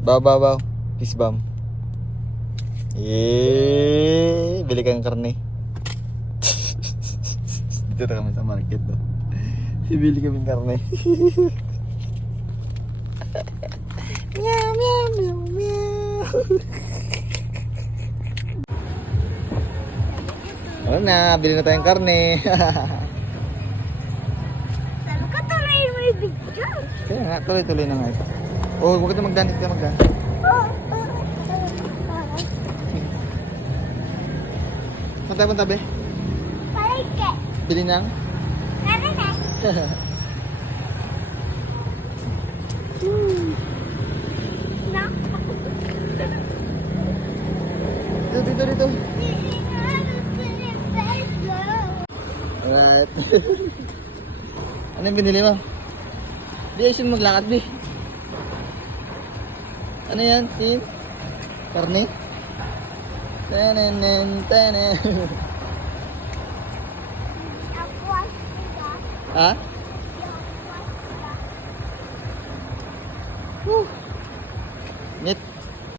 Baw. Kiss bam. Bili kang karne. Dito na kami sa market do. Bili kami ng karne. Meow meow meow meow. Ano na, bili na tayong karne. Sabi ko tuloy mo yung video. Kaya nga, tuloy-tuloy na nga ito. Oh, huwag ka magdanit ka magdanit. Saan tayo punta, be? Palike. Bili nang? Nana. Na. Dito. Alright. Ano yung binili mo? Di ayun maglakad, be. Ano yan, Tin? Karne? Tanan. Ako ang Ha?